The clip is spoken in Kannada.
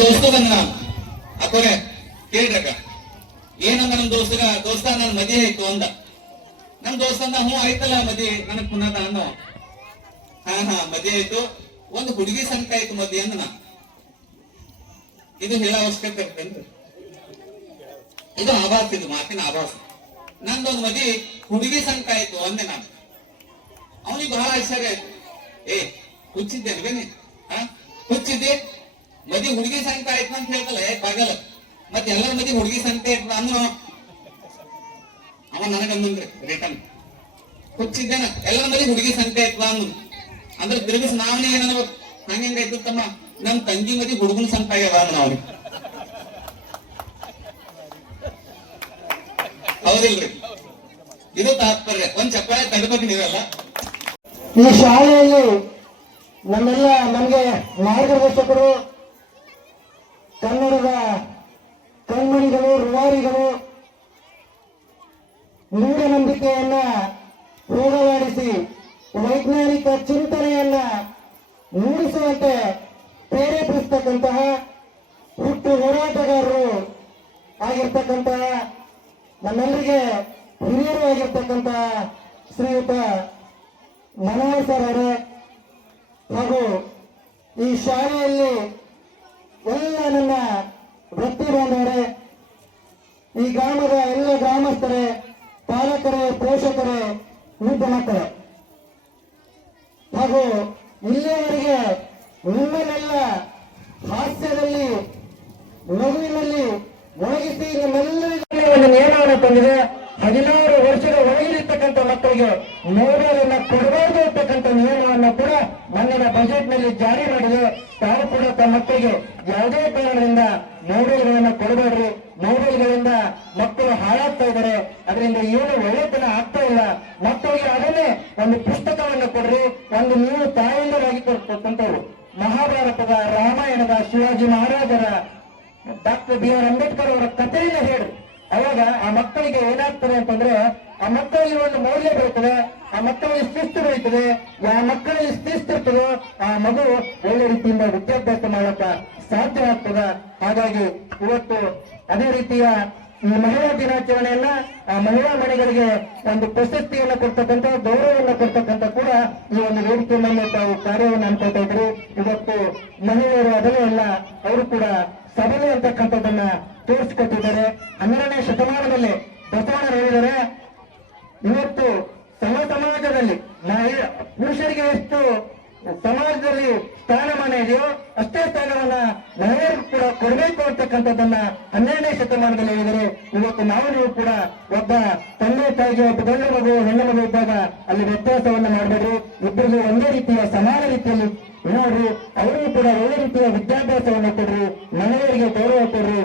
ದೋಸ್ತಗನ್ನ ಅಕೋರೆ ಕೇಳ್ರಕ ಏನಂದ ನಮ್ ದೋಸ್ತ ನನ್ ಮದುವೆ ಆಯ್ತು ಅಂದ. ನಮ್ ದೋಸ್ತ ಅಂದ ಹ್ಞೂ ಆಯ್ತಲ್ಲ ಮದ್ವೆ ನನಗ್ ಪುನಃ ಅನ್ನೋ. ಹಾ ಮದ್ವೆ ಆಯ್ತು, ಒಂದು ಹುಡುಗಿ ಸಂಕಟ ಆಯ್ತು ಮದ್ವೆ ಅಂದ. ನಾ ಇದು ಹೇಳೋ ಅವಶ್ಯಕತೆ ಇರ್ತೇನ್ರಿ? ಇದು ಆಭಾಸ, ಇದು ಮಾತಿನ ಆಭಾಸ. ನಂದೊಂದು ಮದ್ವೆ ಹುಡುಗಿ ಸಂಕಟ ಆಯ್ತು ಅಂದೆ ನಾನು. ಅವನಿಗೆ ಬಹಳ ಆಶ್ಚರ್ಯ ಆಯ್ತು. ಹುಚ್ಚಿದ್ದೇನೆ ಹುಚ್ಚಿದ್ದೆ ಮದಿ ಹುಡುಗಿ ಸಂಕಟ ಆಯ್ತು ಅಂತ ಹೇಳ್ತಲ್ಲ ಬಾಗಲ್ಲ. ಮತ್ತೆ ಎಲ್ಲರ ಮದಿ ಹುಡುಗಿ ಸಂಕಟ ಆಯ್ತು ಅಂದ್ರು ಅವ ನನಗಂದ್ರಿ ರಿಟರ್ನ್ ಹುಚ್ಚಿದ್ದೇನ ಎಲ್ಲರ ಮದಿ ಹುಡುಗಿ ಸಂಕಟ ಆಯ್ತು ಅಂದ್ರು ಅಂದ್ರೆ ತಿರುಗಿಸ್ ನಾವನೇ ಏನನ್ಬೇಕು ಹಂಗಾಯ್ತು ತಮ್ಮ ನಮ್ ತಂಗಿ ಮದಿ ಹುಡುಗನ ಸಂಕಟ ಆಗ್ಯದ ಅಂದ್ರ ಅವನಿಗೆ. ಹೌದಿಲ್ರಿ? ಇದು ತಾತ್ಪರ್ಯ. ಒಂದ್ ಚಪ್ಪಾಳೆ ತಡಬೇಕು ನೀವೆಲ್ಲ. ಈ ಶಾಲೆಯಲ್ಲಿ ನಮ್ಮೆಲ್ಲ ನಮಗೆ ಮಾರ್ಗದರ್ಶಕರು, ಕನ್ನಡದ ಕಣ್ಮಣಿಗಳು, ರೂವಾರಿಗಳು, ಮೂಢನಂಬಿಕೆಯನ್ನ ಹೋಗಲಾಡಿಸಿ ವೈಜ್ಞಾನಿಕ ಚಿಂತನೆಯನ್ನ ಮೂಡಿಸುವಂತೆ ಪ್ರೇರೇಪಿಸತಕ್ಕಂತಹ ಹುಟ್ಟು ಹೋರಾಟಗಾರರು ಆಗಿರ್ತಕ್ಕಂತಹ ನಮ್ಮೆಲ್ಲರಿಗೆ ಹಿರಿಯರು ಆಗಿರ್ತಕ್ಕಂತಹ ಶ್ರೀಯುತ ಮನೋಹರ್ ಸರ್ ಅವರೇ ಹಾಗೂ ಈ ಶಾಲೆಯಲ್ಲಿ ಎಲ್ಲ ನನ್ನ ವೃತ್ತಿ ಬಾಂಧವರೇ, ಈ ಗ್ರಾಮದ ಎಲ್ಲ ಗ್ರಾಮಸ್ಥರೇ, ಪಾಲಕರೇ, ಪೋಷಕರೇ, ವೃದ್ಧ ಮಕ್ಕಳೇ ಹಾಗೂ ಇಲ್ಲಿಯವರೆಗೆ ನಿಮ್ಮನ್ನೆಲ್ಲ ಹಾಸ್ಯದಲ್ಲಿ ನಗುವಿನಲ್ಲಿ ಒಣಗಿಸಿ ನಿಮ್ಮೆಲ್ಲರಿಗೂ ಒಂದು ನಿಯಮವನ್ನು ತಂದಿದೆ. 16 ವರ್ಷದ ಒಳಗಿರತಕ್ಕಂಥ ಮಕ್ಕಳಿಗೆ ಮೊಬೈಲ್ ಅನ್ನ ಕೊಡಬಾರದು ಇರ್ತಕ್ಕಂಥ ನಿಯಮವನ್ನು ಕೂಡ ಮಣ್ಣಿನ ಬಜೆಟ್ ನಲ್ಲಿ ಜಾರಿ ಮಾಡಿದೆ. ತಾವು ಕೂಡ ತಮ್ಮ ಮಕ್ಕಳಿಗೆ ಯಾವುದೇ ಕಾರಣದಿಂದ ಮೊಬೈಲ್ಗಳನ್ನ ಕೊಡಬೇಡ್ರಿ. ಮೊಬೈಲ್ಗಳಿಂದ ಮಕ್ಕಳು ಹಾಳಾಗ್ತಾ ಇದ್ದಾರೆ, ಅದರಿಂದ ಏನು ಒಳ್ಳೆತನ ಆಗ್ತಾ ಇಲ್ಲ. ಮಕ್ಕಳಿಗೆ ಅದನ್ನೇ ಒಂದು ಪುಸ್ತಕವನ್ನು ಕೊಡ್ರಿ. ಒಂದು ನೀವು ತಾಯಂದರಾಗಿ ಕೊಡ್ತಕ್ಕಂಥವ್ರು ಮಹಾಭಾರತದ, ರಾಮಾಯಣದ, ಶಿವಾಜಿ ಮಹಾರಾಜರ, ಡಾಕ್ಟರ್ BR ಅಂಬೇಡ್ಕರ್ ಅವರ ಕಥೆಯನ್ನ ಹೇಳಿ. ಅವಾಗ ಆ ಮಕ್ಕಳಿಗೆ ಏನಾಗ್ತದೆ ಅಂತಂದ್ರೆ ಆ ಮಕ್ಕಳಿಗೆ ಒಂದು ಮೌಲ್ಯ ಬರುತ್ತದೆ, ಆ ಮಕ್ಕಳಿಗೆ ಶಿಸ್ತು ಬೆಳೀತದೆ. ಆ ಮಕ್ಕಳಲ್ಲಿ ಶಿಸ್ತಿರ್ತದೋ ಆ ಮಗು ಒಳ್ಳೆ ರೀತಿಯಿಂದ ವಿದ್ಯಾಭ್ಯಾಸ ಮಾಡಕ ಸಾಧ್ಯ ಆಗ್ತದ. ಹಾಗಾಗಿ ಇವತ್ತು ಅದೇ ರೀತಿಯ ಈ ಮಹಿಳಾ ದಿನಾಚರಣೆಯನ್ನ ಆ ಮಹಿಳಾ ಮನೆಗಳಿಗೆ ಒಂದು ಪ್ರಶಸ್ತಿಯನ್ನು ಕೊಡ್ತಕ್ಕಂಥ, ಗೌರವವನ್ನು ಕೊಡ್ತಕ್ಕಂಥ ಕೂಡ ಈ ಒಂದು ವೇದಿಕೆ ಮೇಲೆ ತಾವು ಕಾರ್ಯವನ್ನು ಅನ್ಕೊಳ್ತಾ ಇದ್ರು. ಇವತ್ತು ಮಹಿಳೆಯರು ಅದರಲ್ಲೇ ಅಲ್ಲ, ಅವರು ಕೂಡ ಸಬಲೆ ಅಂತಕ್ಕಂಥದ್ದನ್ನ ತೋರಿಸಿಕೊಟ್ಟಿದ್ದಾರೆ. 12ನೇ ಶತಮಾನದಲ್ಲಿ ಬಸವಣ್ಣರು ಹೇಳಿದರೆ ಇವತ್ತು ಸಮಾಜದಲ್ಲಿ ಪುರುಷರಿಗೆ ಎಷ್ಟು ಸಮಾಜದಲ್ಲಿ ಸ್ಥಾನಮಾನ ಇದೆಯೋ ಅಷ್ಟೇ ಸ್ಥಾನವನ್ನ ಮಹಿಳೆಯರಿಗೂ ಕೂಡ ಕೊಡಬೇಕು ಅಂತಕ್ಕಂಥದ್ದನ್ನ 12ನೇ ಶತಮಾನದಲ್ಲಿ ಹೇಳಿದರೆ. ಇವತ್ತು ನೀವು ಕೂಡ ಒಬ್ಬ ತಂದೆ ತಾಯಿಗೆ ಒಬ್ಬ ಗಂಡು ಮಗು ಹೆಣ್ಣು ಮಗು ಇದ್ದಾಗ ಅಲ್ಲಿ ವ್ಯತ್ಯಾಸವನ್ನ ಮಾಡಬೇಡ್ರಿ. ಇಬ್ಬರಿಗೂ ಒಂದೇ ರೀತಿಯ ಸಮಾನ ರೀತಿಯಲ್ಲಿ ನೋಡ್ರಿ. ಅವರಿಗೂ ಕೂಡ ಒಳ್ಳೆ ರೀತಿಯ ವಿದ್ಯಾಭ್ಯಾಸವನ್ನು ಕೊಡ್ರಿ, ಮಹಿಳೆಯರಿಗೆ ಗೌರವ ಕೊಡ್ರಿ.